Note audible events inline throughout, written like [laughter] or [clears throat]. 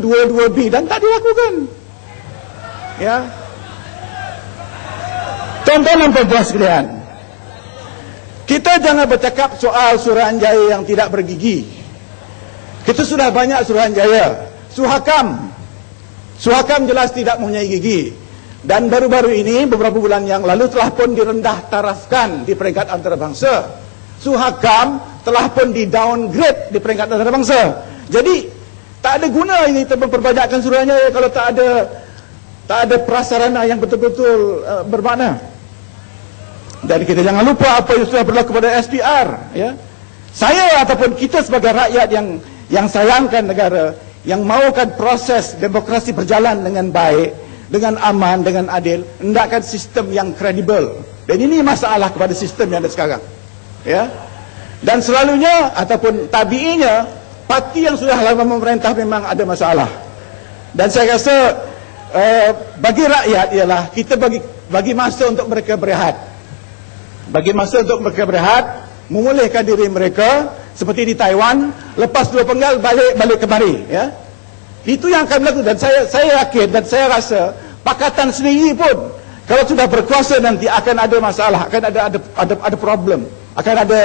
122B dan tak dilakukan. Ya. Tuan-tuan dan sekalian. Kita jangan bercakap soal Suruhanjaya yang tidak bergigi. Kita sudah banyak Suruhanjaya. Suhakam. Suhakam jelas tidak mempunyai gigi. Dan baru-baru ini beberapa bulan yang lalu telah pun direndah tarafkan di peringkat antarabangsa. Suhakam telah pun di downgrade di peringkat antarabangsa. Jadi tak ada guna ini kita memperbanyakkan Suruhanjaya kalau tak ada tak ada prasarana yang betul-betul uh, bermakna. Dan kita jangan lupa apa yang sudah berlaku pada SPR. Ya. Saya ataupun kita sebagai rakyat yang yang sayangkan negara, yang mahukan proses demokrasi berjalan dengan baik, dengan aman, dengan adil, hendakkan sistem yang kredibel. Dan ini masalah kepada sistem yang ada sekarang. Ya. Dan selalunya ataupun tabiinya, parti yang sudah lama memerintah memang ada masalah. Dan saya rasa uh, bagi rakyat ialah kita bagi bagi masa untuk mereka berehat bagi masa untuk mereka berehat, memulihkan diri mereka seperti di Taiwan, lepas dua penggal balik balik kemari, ya. Itu yang akan berlaku dan saya saya yakin dan saya rasa pakatan sendiri pun kalau sudah berkuasa nanti akan ada masalah, akan ada ada ada, ada problem, akan ada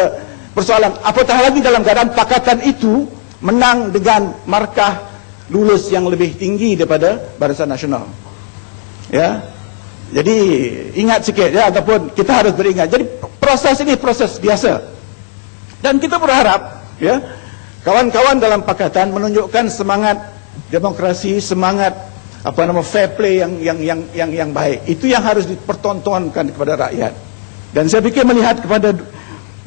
persoalan. Apatah lagi dalam keadaan pakatan itu menang dengan markah lulus yang lebih tinggi daripada Barisan Nasional. Ya, jadi ingat sikit ya ataupun kita harus beringat. Jadi proses ini proses biasa. Dan kita berharap ya kawan-kawan dalam pakatan menunjukkan semangat demokrasi, semangat apa nama fair play yang yang yang yang yang baik. Itu yang harus dipertontonkan kepada rakyat. Dan saya fikir melihat kepada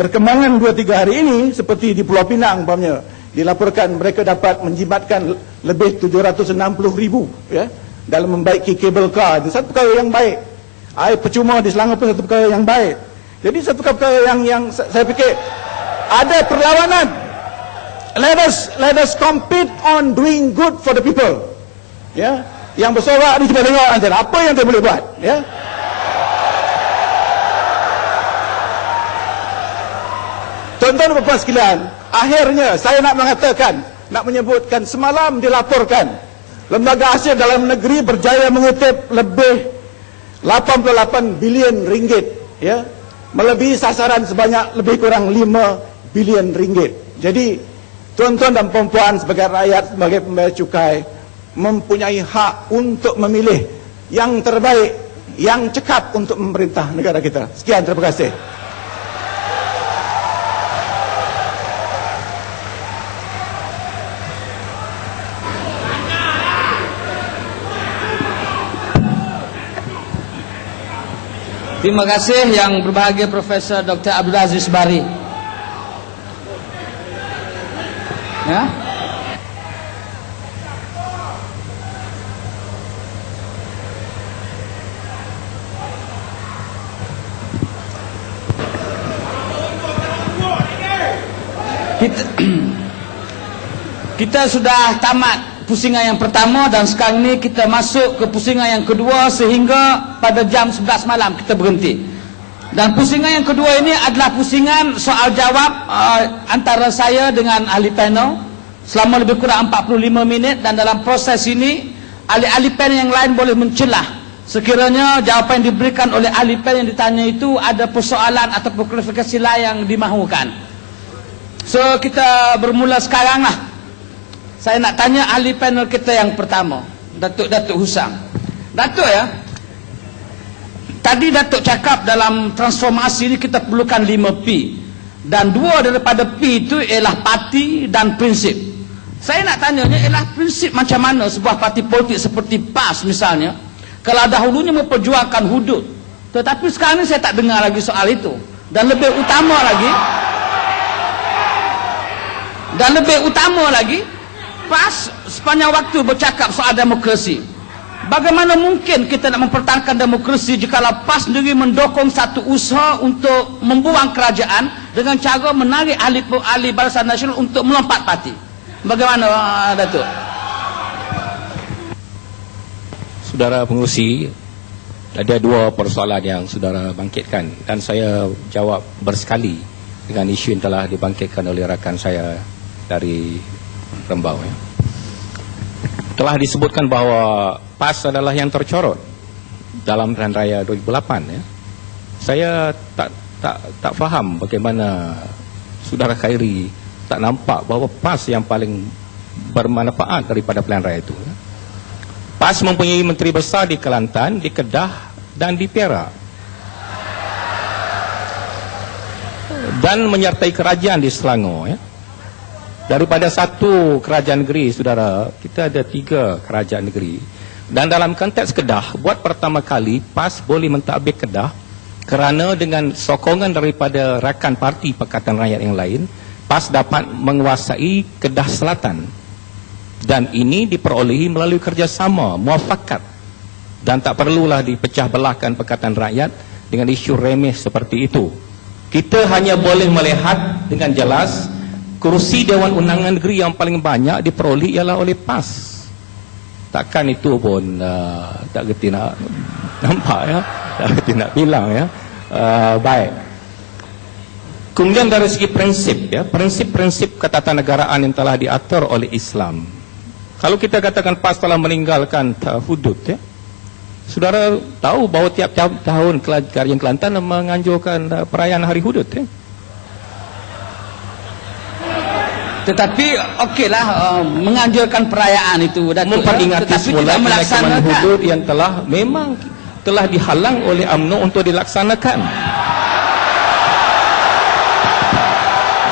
perkembangan 2 3 hari ini seperti di Pulau Pinang umpamanya dilaporkan mereka dapat menjimatkan lebih 760 ribu ya dalam membaiki kabel car itu satu perkara yang baik. Air percuma di Selangor pun satu perkara yang baik. Jadi satu perkara yang yang saya fikir ada perlawanan. Let us let us compete on doing good for the people. Ya, yang bersorak ni tengok antara apa yang dia boleh buat. Ya. Tuan-tuan puan sekalian, akhirnya saya nak mengatakan, nak menyebutkan semalam dilaporkan Lembaga Asia dalam negeri berjaya mengutip lebih 88 bilion ringgit ya melebihi sasaran sebanyak lebih kurang 5 bilion ringgit. Jadi tuan-tuan dan puan-puan sebagai rakyat sebagai pembayar cukai mempunyai hak untuk memilih yang terbaik yang cekap untuk memerintah negara kita. Sekian terima kasih. Terima kasih yang berbahagia Profesor Dr. Abdul Aziz Bari. Ya. Kita [clears throat] kita sudah tamat pusingan yang pertama dan sekarang ni kita masuk ke pusingan yang kedua sehingga pada jam 11 malam kita berhenti. Dan pusingan yang kedua ini adalah pusingan soal jawab uh, antara saya dengan ahli panel selama lebih kurang 45 minit dan dalam proses ini ahli-ahli panel yang lain boleh mencelah sekiranya jawapan yang diberikan oleh ahli panel yang ditanya itu ada persoalan atau klarifikasi lain yang dimahukan. So kita bermula sekarang lah. Saya nak tanya ahli panel kita yang pertama, Datuk Datuk Husam. Datuk ya. Tadi Datuk cakap dalam transformasi ini kita perlukan 5 P. Dan dua daripada P itu ialah parti dan prinsip. Saya nak tanya ialah prinsip macam mana sebuah parti politik seperti PAS misalnya. Kalau dahulunya memperjuangkan hudud. Tetapi sekarang ini saya tak dengar lagi soal itu. Dan lebih utama lagi. Dan lebih utama lagi PAS sepanjang waktu bercakap soal demokrasi. Bagaimana mungkin kita nak mempertahankan demokrasi jika PAS sendiri mendukung satu usaha untuk membuang kerajaan dengan cara menarik ahli-ahli Barisan Nasional untuk melompat parti. Bagaimana uh, Datuk? Saudara pengurusi, ada dua persoalan yang saudara bangkitkan dan saya jawab bersekali dengan isu yang telah dibangkitkan oleh rakan saya dari Rembau. Ya. telah disebutkan bahawa PAS adalah yang tercorot dalam Pilihan Raya 2008 ya. Saya tak tak tak faham bagaimana saudara Khairi tak nampak bahawa PAS yang paling bermanfaat daripada pilihan raya itu. ya. PAS mempunyai menteri besar di Kelantan, di Kedah dan di Perak. Dan menyertai kerajaan di Selangor ya. Daripada satu kerajaan negeri, saudara, kita ada tiga kerajaan negeri. Dan dalam konteks Kedah, buat pertama kali PAS boleh mentadbir Kedah kerana dengan sokongan daripada rakan parti Pakatan Rakyat yang lain, PAS dapat menguasai Kedah Selatan. Dan ini diperolehi melalui kerjasama, muafakat. Dan tak perlulah dipecah belahkan Pakatan Rakyat dengan isu remeh seperti itu. Kita hanya boleh melihat dengan jelas kursi Dewan Undangan Negeri yang paling banyak diperoleh ialah oleh PAS. Takkan itu pun uh, tak gerti nak [laughs] nampak ya. Tak gerti nak bilang ya. Uh, baik. Kemudian dari segi prinsip ya, prinsip-prinsip ketatanegaraan yang telah diatur oleh Islam. Kalau kita katakan PAS telah meninggalkan uh, hudud ya. Saudara tahu bahawa tiap-tiap tahun Kerajaan Kelantan menganjurkan uh, perayaan Hari Hudud ya. Tetapi okeylah uh, menganjurkan perayaan itu Datuk, Memperingatkan tetapi semula tidak melaksanakan melaksanakan. hudud yang telah memang telah dihalang oleh UMNO untuk dilaksanakan.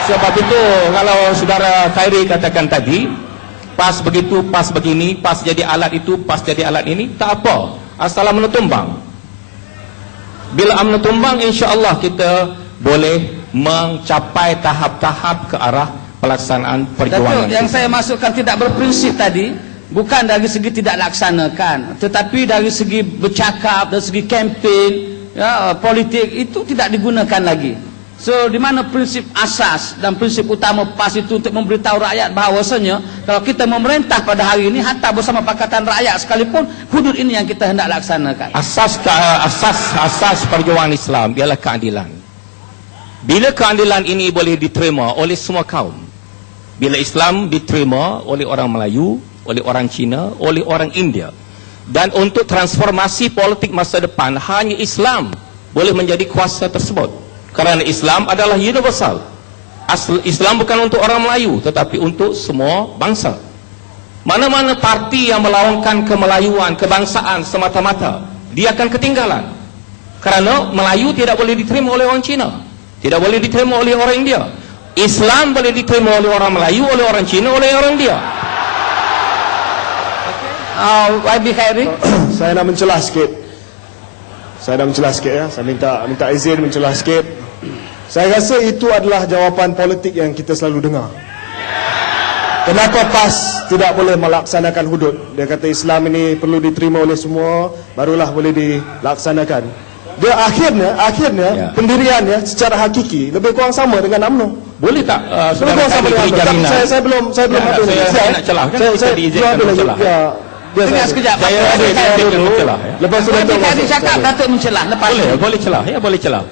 Sebab itu kalau saudara Khairi katakan tadi pas begitu, pas begini, pas jadi alat itu, pas jadi alat ini, tak apa. Asal UMNO tumbang. Bila UMNO tumbang, insya-Allah kita boleh mencapai tahap-tahap ke arah pelaksanaan perjuangan. Datuk, yang saya masukkan tidak berprinsip tadi bukan dari segi tidak laksanakan, tetapi dari segi bercakap, dari segi kempen, ya, politik itu tidak digunakan lagi. So di mana prinsip asas dan prinsip utama PAS itu untuk memberitahu rakyat bahawasanya kalau kita memerintah pada hari ini hatta bersama Pakatan Rakyat sekalipun hudud ini yang kita hendak laksanakan. asas asas asas perjuangan Islam ialah keadilan. Bila keadilan ini boleh diterima oleh semua kaum. Bila Islam diterima oleh orang Melayu, oleh orang Cina, oleh orang India. Dan untuk transformasi politik masa depan hanya Islam boleh menjadi kuasa tersebut. Kerana Islam adalah universal. Asal Islam bukan untuk orang Melayu tetapi untuk semua bangsa. Mana-mana parti yang melawankan kemelayuan, kebangsaan semata-mata, dia akan ketinggalan. Kerana Melayu tidak boleh diterima oleh orang Cina. Tidak boleh diterima oleh orang India. Islam boleh diterima oleh orang Melayu, oleh orang Cina, oleh orang India. Uh, YB Khairi. [coughs] saya nak mencelah sikit. Saya nak mencelah sikit ya. Saya minta minta izin mencelah sikit. Saya rasa itu adalah jawapan politik yang kita selalu dengar. Kenapa PAS tidak boleh melaksanakan hudud? Dia kata Islam ini perlu diterima oleh semua, barulah boleh dilaksanakan. Dia akhirnya, akhirnya Ya. pendiriannya secara hakiki lebih kurang sama dengan UMNO. Boleh tak uh, Lebih saudara kami dengan beri. Tapi jaminan? Saya, saya belum, saya belum Ya, habis saya- saya nak celah. Kan Saya, kita saya, diizinkan lagi. mencelah. Ya, Dengar saya- sekejap. Saya ada Khairi saya dulu. mencelah ya. Lepas tu Datuk Khairi masuk. cakap Datuk mencelah lepas Boleh, ini. boleh celah ya, boleh celah.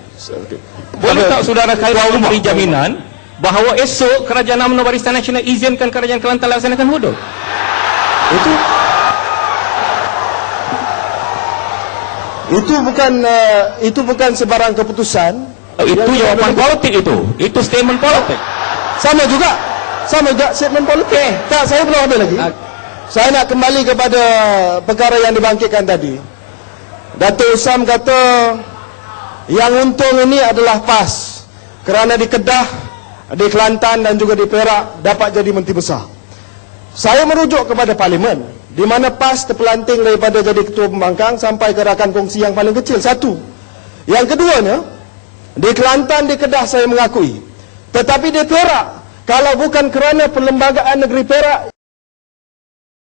Boleh tak saudara Khairul memberi jaminan bahawa esok kerajaan UMNO Barisan Nasional izinkan kerajaan Kelantan laksanakan hudud? Itu itu bukan uh, itu bukan sebarang keputusan. Oh, itu Yang jawapan kita- politik itu. Itu statement politik. Sama juga. Sama juga statement politik. Okey. Tak, saya belum habis lagi. Ah. Saya nak kembali kepada perkara yang dibangkitkan tadi. Datuk Usam kata yang untung ini adalah PAS. Kerana di Kedah, di Kelantan dan juga di Perak dapat jadi menteri besar. Saya merujuk kepada parlimen di mana PAS terpelanting daripada jadi ketua pembangkang sampai ke rakan kongsi yang paling kecil satu. Yang keduanya di Kelantan di Kedah saya mengakui. Tetapi di Perak kalau bukan kerana perlembagaan negeri Perak